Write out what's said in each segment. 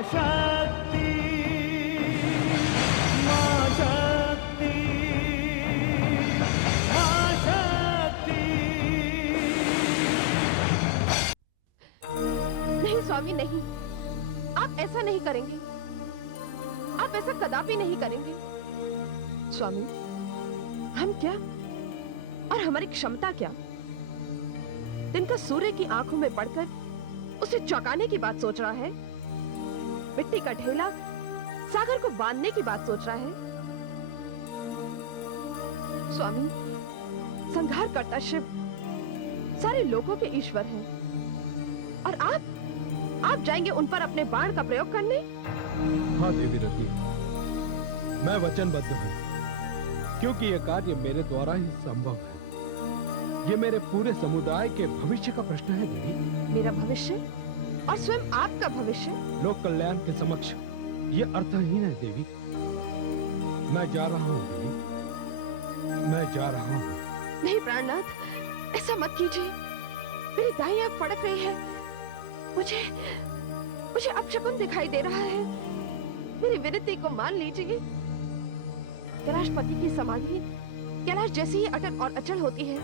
शक्ति, मां शक्ति, मां शक्ति। नहीं स्वामी नहीं, आप ऐसा नहीं करेंगे, आप ऐसा कदापि नहीं करेंगे। स्वामी, हम क्या और हमारी क्षमता क्या? दिन का सूर्य की आंखों में पड़कर उसे चौंकाने की बात सोच रहा है, मिट्टी का ढेला सागर को बांधने की बात सोच रहा है। स्वामी, संहार करता शिव सारे लोगों के ईश्वर हैं, और आप जाएंगे उन पर अपने बाण का प्रयोग करने? हाँ देवी रति, मैं वचनबद्ध हूँ, क्योंकि यह कार्य मेरे द्वारा ही संभव है। ये मेरे पूरे समुदाय के भविष्य का प्रश्न है देवी। मेरा भविष्य और स्वयं आपका भविष्य? लोक कल्याण के समक्ष ये अर्थहीन है देवी। मैं जा रहा हूँ देवी, मैं जा रहा हूँ। नहीं प्राणनाथ, ऐसा मत कीजिए। मेरी दाई आंख फड़क रही है, मुझे अपशकुन दिखाई दे रहा है। मेरी विनती को मान लीजिए। कैलाशपति की समाधि कैलाश जैसी ही अटल और अचल होती है।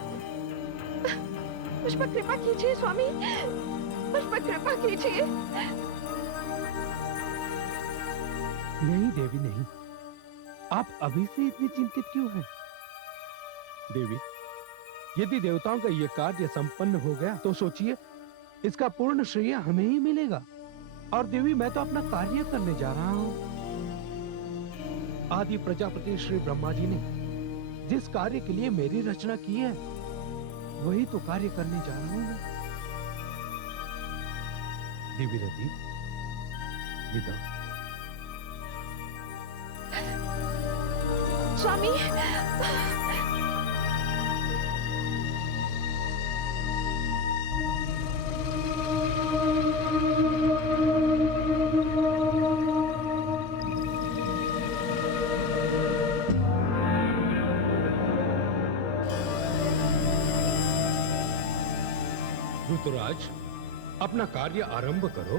मुझ पर कृपा कीजिए स्वामी, मुझ पर कृपा कीजिए। नहीं देवी नहीं, आप अभी से इतनी चिंतित क्यों हैं? देवी, यदि देवताओं का यह कार्य संपन्न हो गया तो सोचिए, इसका पूर्ण श्रेय हमें ही मिलेगा। और देवी, मैं तो अपना कार्य करने जा रहा हूं। आदि प्रजापति श्री ब्रह्मा जी ने जिस कार्य के लिए मेरी रचना की है, वही तो कार्य करने जा रहा हूं। देवी रति, विदा। स्वामी, ऋतुराज, अपना कार्य आरंभ करो।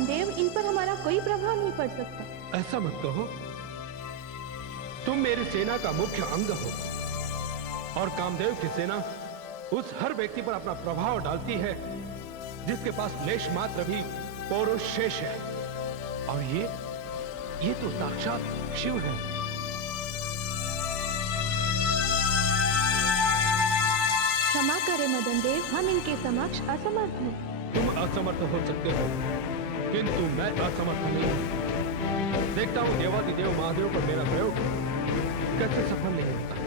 कामदेव, इन पर हमारा कोई प्रभाव नहीं पड़ सकता। ऐसा मत कहो। तुम मेरी सेना का मुख्य अंग हो और कामदेव की सेना उस हर व्यक्ति पर अपना प्रभाव डालती है जिसके पास लेश मात्र भी पौरुष शेष है। और ये तो साक्षात शिव है। क्षमा करें मदन देव, हम इनके समक्ष असमर्थ हैं। तुम असमर्थ हो सकते हो किंतु मैं असमर्थ नहीं। देखता हूं देवादिदेव महादेव पर मेरा प्रयोग कैसे सफल नहीं होता।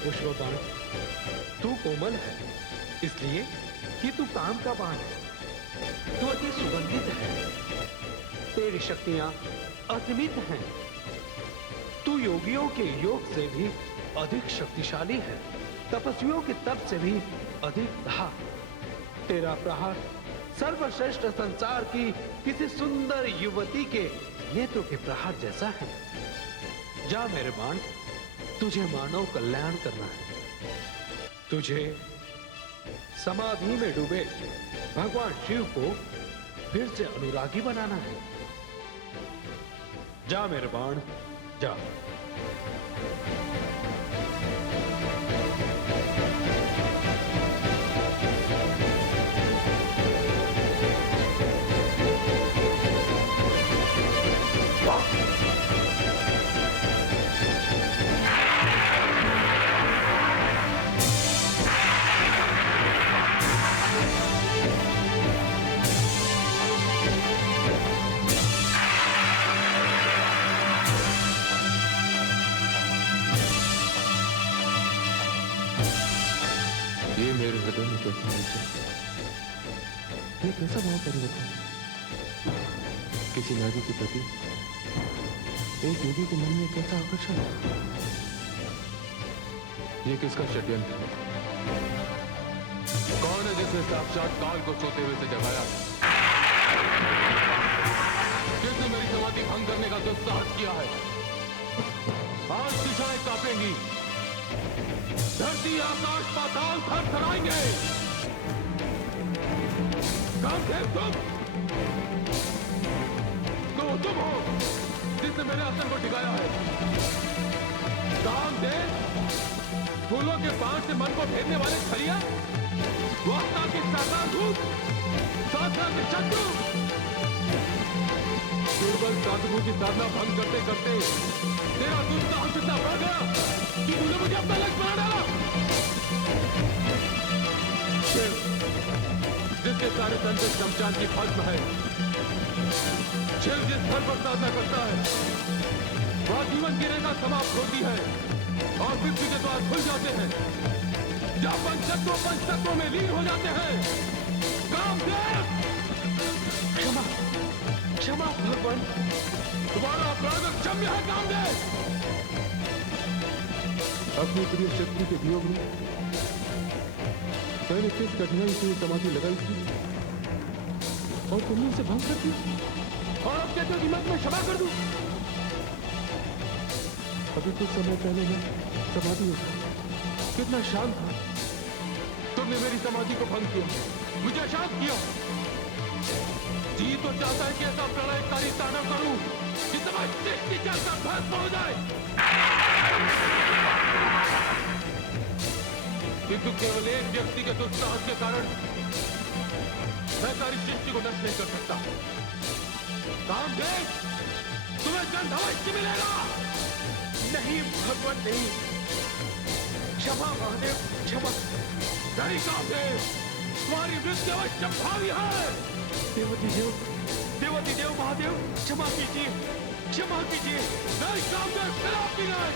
पुष्पबाण, तू कोमल है इसलिए कि तू काम का बाण है। तू अति सुगंधित है, तेरी शक्तियां असीमित हैं। तू योगियों के योग से भी अधिक शक्तिशाली है, तपस्वियों के तप से भी अधिक दहा। तेरा प्रहार सर्वश्रेष्ठ संसार की किसी सुंदर युवती के नेत्रों के प्रहार जैसा है। जा मेरे बाण, तुझे मानव कल्याण करना है। तुझे समाधि में डूबे भगवान शिव को फिर से अनुरागी बनाना है। जा मेरे बाण, जा। ये मेरे हृदय में कैसा है? ये कैसा भाव परिवर्तन? किसी नारी के प्रति एक योगी के मन में कैसा आकर्षण? ये किसका षड्यंत्र है? कौन है जिसने साक्षात काल को सोते हुए से जगाया? किसने मेरी समाधि भंग करने का दुस्साहस किया है? आज दिशाएं कांपेंगी, धरती आकाश पाताल थरथराएंगे। कामदेव तुम हो जिसने मेरे आसन को टिकाया है। कामदेव, फूलों के बाण से मन को फेरने वाले छलिया, वास्ता के साकार धूप, साधना के शत्रु, दुर्बल साधुओं की साधना भंग करते करते तेरा दुस्साहस इतना बढ़ गया कि तूने मुझे अपना लक्ष्य बना डाला। जिसके सारे तन से शमशान की भस्म है, शिव जिस धन पर साधना करता है वह जीवन की रेखा समाप्त होती है और पृथ्वी के द्वार खुल जाते हैं, जहां पंचतत्वों में लीन हो जाते हैं। कामदेव, क्षमा क्षमा भगवान, तुम्हारा अपराध क्षम्य है। कामदेव, अपनी प्रिय शक्ति के वियोग में मैंने किस कठिनाई से समाधि लगाई थी और तुमने उसे भंग कर दी, और अब कहते हो कि मैं तुम्हें क्षमा कर दूं। अभी कुछ समय पहले मैं समाधि में कितना शांत था, तुमने मेरी समाधि को भंग किया, मुझे अशांत किया। जी तो चाहता है कि ऐसा प्रलयकारी तांडव करूं कि तुम्हारी सृष्टि जलकर भस्म हो जाए, किंतु केवल एक व्यक्ति के दुस्साहस के कारण मैं सारी सृष्टि को नष्ट नहीं कर सकता। कामदेव, तुम्हें दंड अवश्य मिलेगा। नहीं भगवान नहीं, क्षमा महादेव, क्षमा। नहीं कामदेव, तुम्हारी मृत्यु अवश्य भावी है। देवती देव महादेव, क्षमा कीजिए, क्षमा कीजिए। नहीं कामदेव, खिलाफ की नहीं।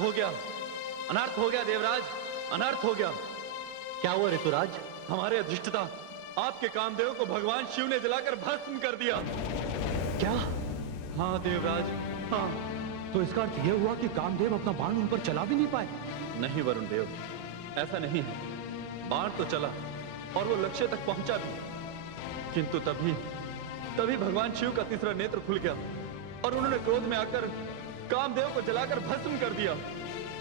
हो गया, अनर्थ हो गया देवराज, अनर्थ हो गया। क्या हुआ ऋतुराज? हमारे अधिष्ठता आपके कामदेव को भगवान शिव ने जलाकर भस्म कर दिया। क्या? हाँ देवराज, हाँ। तो इसका अर्थ यह हुआ कि कामदेव अपना बाण उन पर चला भी नहीं पाए। नहीं वरुण देव, ऐसा नहीं है। बाण तो चला और वो लक्ष्य तक पहुंचा भी, किंतु तभी भगवान शिव का तीसरा नेत्र खुल गया और उन्होंने क्रोध में आकर कामदेव को जलाकर भस्म कर दिया।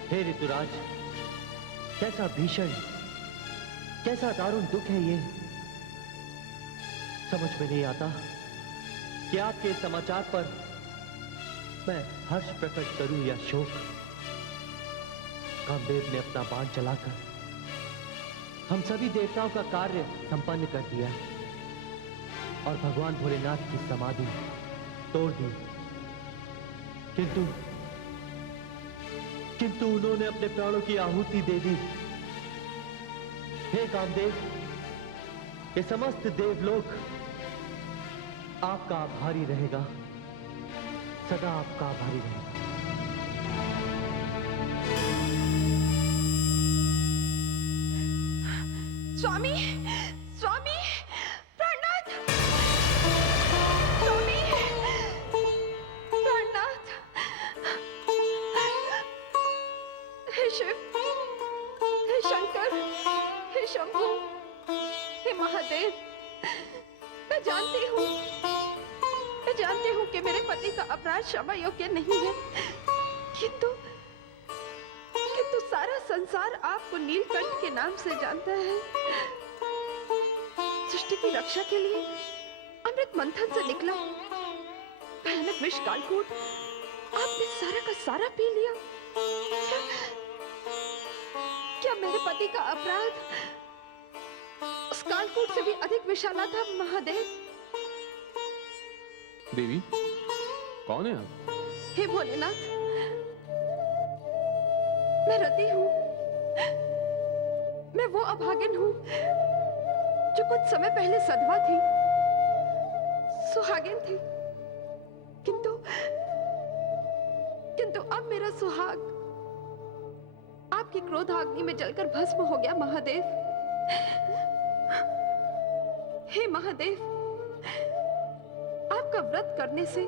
हे ऋतुराज, कैसा भीषण, कैसा दारुण दुख है ये। समझ में नहीं आता कि आपके समाचार पर मैं हर्ष प्रकट करूं या शोक। कामदेव ने अपना बाण चलाकर हम सभी देवताओं का कार्य संपन्न कर दिया और भगवान भोलेनाथ की समाधि तोड़ दी, किंतु उन्होंने अपने प्राणों की आहुति दे दी। हे कामदेव, ये समस्त देवलोक आपका आभारी रहेगा, सदा आपका आभारी रहेगा। स्वामी, स्वामी, प्राणनाथ, स्वामी, प्राणनाथ, हे शिव, हे शंकर, हे शंभु, हे महादेव, मैं जानती हूँ कि मेरे पति का अपराध क्षमा योग्य नहीं है, किंतु सारा संसार आपको नीलकंठ के नाम से जानता है। सृष्टि की रक्षा के लिए अमृत मंथन से निकला भयानक विष कालकूट आपने सारा का सारा पी लिया। क्या मेरे पति का अपराध उस कालकूट से भी अधिक विशाला था महादेव? देवी, कौन है आप? हे भोलेनाथ, मैं रति हूं, मैं वो अभागिन हूं जो कुछ समय पहले सधवा थी, सुहागिन थी, किंतु अब मेरा सुहाग आपकी क्रोधाग्नि में जलकर भस्म हो गया महादेव। हे महादेव, आपका व्रत करने से,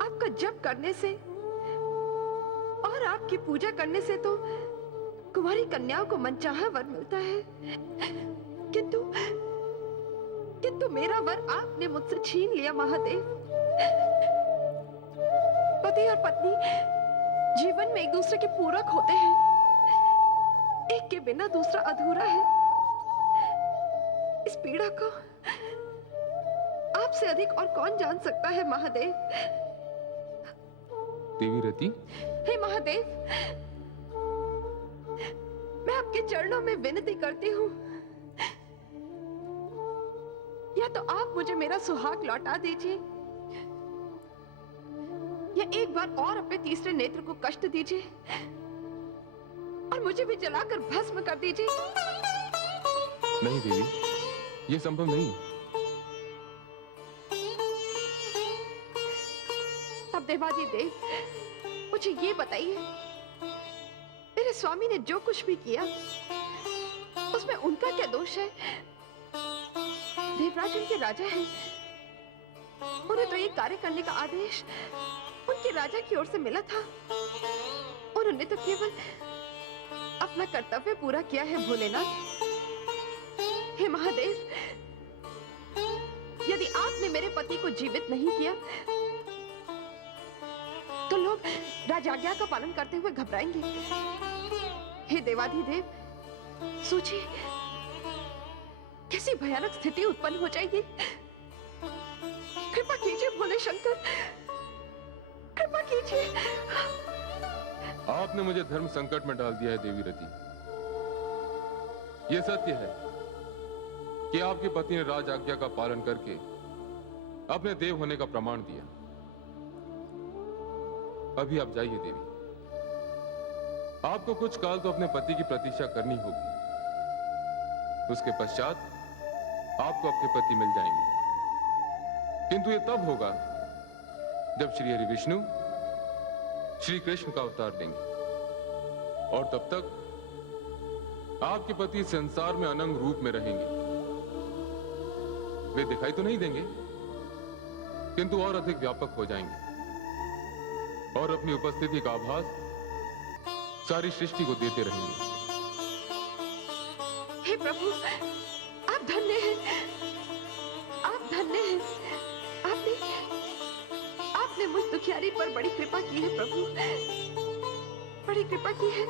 आपका जप करने से और आपकी पूजा करने से तो कुंवारी कन्याओं को मनचाहा वर मिलता है, किंतु मेरा वर आपने मुझसे छीन लिया महादेव। पति और पत्नी जीवन में एक दूसरे के पूरक होते हैं, एक के बिना दूसरा अधूरा है। इस पीड़ा को आपसे अधिक और कौन जान सकता है महादेव? देवी रति, हे महादेव, मैं आपके चरणों में विनती करती हूँ, या तो आप मुझे मेरा सुहाग लौटा दीजिए, या एक बार और अपने तीसरे नेत्र को कष्ट दीजिए और मुझे भी जलाकर भस्म कर दीजिए। नहीं देवी, ये संभव नहीं। अब देवाधिदेव, मुझे ये बताइए, मेरे स्वामी ने जो कुछ भी किया उसमें उनका क्या दोष है? देवराज उनके राजा हैं, उन्हें तो ये कार्य करने का आदेश उनके राजा की ओर से मिला था और उन्होंने तो केवल अपना कर्तव्य पूरा किया है भोलेनाथ। हे महादेव, यदि आपने मेरे पति को जीवित नहीं किया तो लोग राजाज्ञा का पालन करते हुए घबराएंगे। हे देवाधिदेव, सोचिए कैसी भयानक स्थिति उत्पन्न हो जाएगी। कृपा कीजिए भोले शंकर, कृपा कीजिए। आपने मुझे धर्म संकट में डाल दिया है देवी रति। यह सत्य है कि आपके पति ने राज आज्ञा का पालन करके अपने देव होने का प्रमाण दिया। अभी आप जाइए देवी, आपको कुछ काल तो अपने पति की प्रतीक्षा करनी होगी। उसके पश्चात आपको आपके पति मिल जाएंगे, किंतु यह तब होगा जब श्री हरि विष्णु श्री कृष्ण का अवतार लेंगे। और तब तक आपके पति संसार में अनंग रूप में रहेंगे। वे दिखाई तो नहीं देंगे, किंतु और अधिक व्यापक हो जाएंगे और अपनी उपस्थिति का आभास सारी सृष्टि को देते रहेंगे। हे प्रभु, आप धन्य हैं, आप धन्य हैं। आपने मुझ दुखियारी पर बड़ी कृपा की है प्रभु, बड़ी कृपा की है।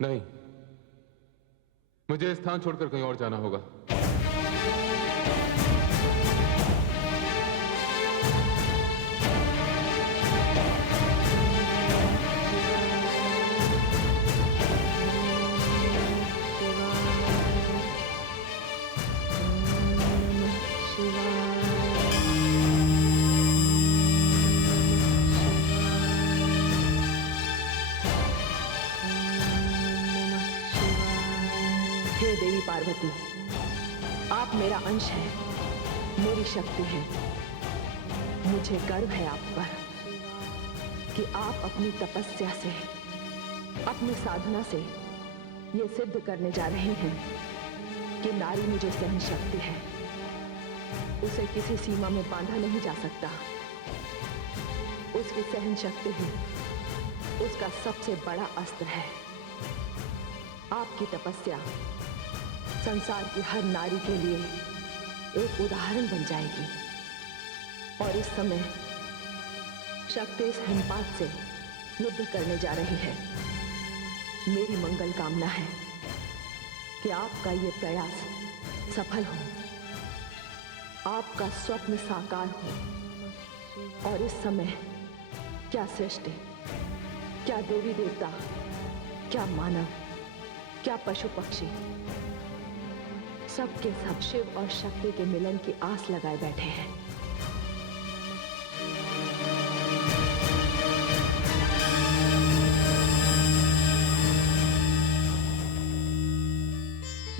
नहीं, मुझे स्थान छोड़कर कहीं और जाना होगा। हे देवी पार्वती, आप मेरा अंश हैं, मेरी शक्ति है। मुझे गर्व है आप पर कि आप अपनी तपस्या से, अपनी साधना से ये सिद्ध करने जा रही हैं कि नारी में जो सहन शक्ति है उसे किसी सीमा में बांधा नहीं जा सकता। उसकी सहन शक्ति ही उसका सबसे बड़ा अस्त्र है। आपकी तपस्या संसार की हर नारी के लिए एक उदाहरण बन जाएगी। और इस समय शक्ति इस हिमपात से युद्ध करने जा रही है। मेरी मंगल कामना है कि आपका ये प्रयास सफल हो, आपका स्वप्न साकार हो। और इस समय क्या सृष्टि, क्या देवी देवता, क्या मानव, क्या पशु पक्षी, सब के सब शिव और शक्ति के मिलन की आस लगाए बैठे हैं।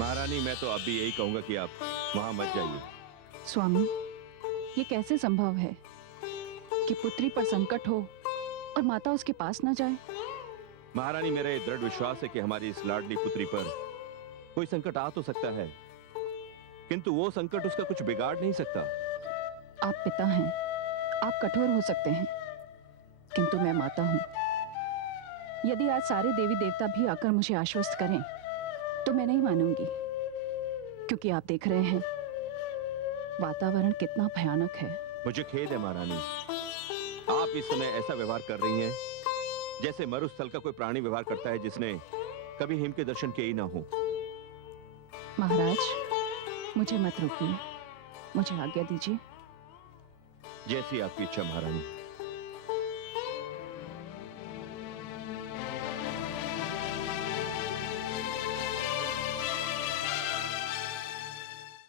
महारानी, मैं तो अब भी यही कहूंगा कि आप वहां मत जाइए। स्वामी, ये कैसे संभव है कि पुत्री पर संकट हो और माता उसके पास न जाए? महारानी, मेरा ये दृढ़ विश्वास है कि हमारी इस लाडली पुत्री पर कोई संकट आ तो सकता है, किंतु वो संकट उसका कुछ बिगाड़ नहीं सकता। आप पिता हैं, आप कठोर हो सकते हैं, किंतु मैं माता हूं। यदि आज सारे देवी देवता भी आकर मुझे आश्वस्त करें तो मैं नहीं मानूंगी, क्योंकि आप देख रहे हैं वातावरण कितना भयानक है। मुझे खेद है महारानी, आप इस समय ऐसा व्यवहार कर रही हैं जैसे मरुस्थल का कोई प्राणी व्यवहार करता है जिसने कभी हिम के दर्शन किए ही ना हो। महाराज, मुझे मत रोकिए, मुझे आज्ञा दीजिए। जैसी आपकी इच्छा महारानी।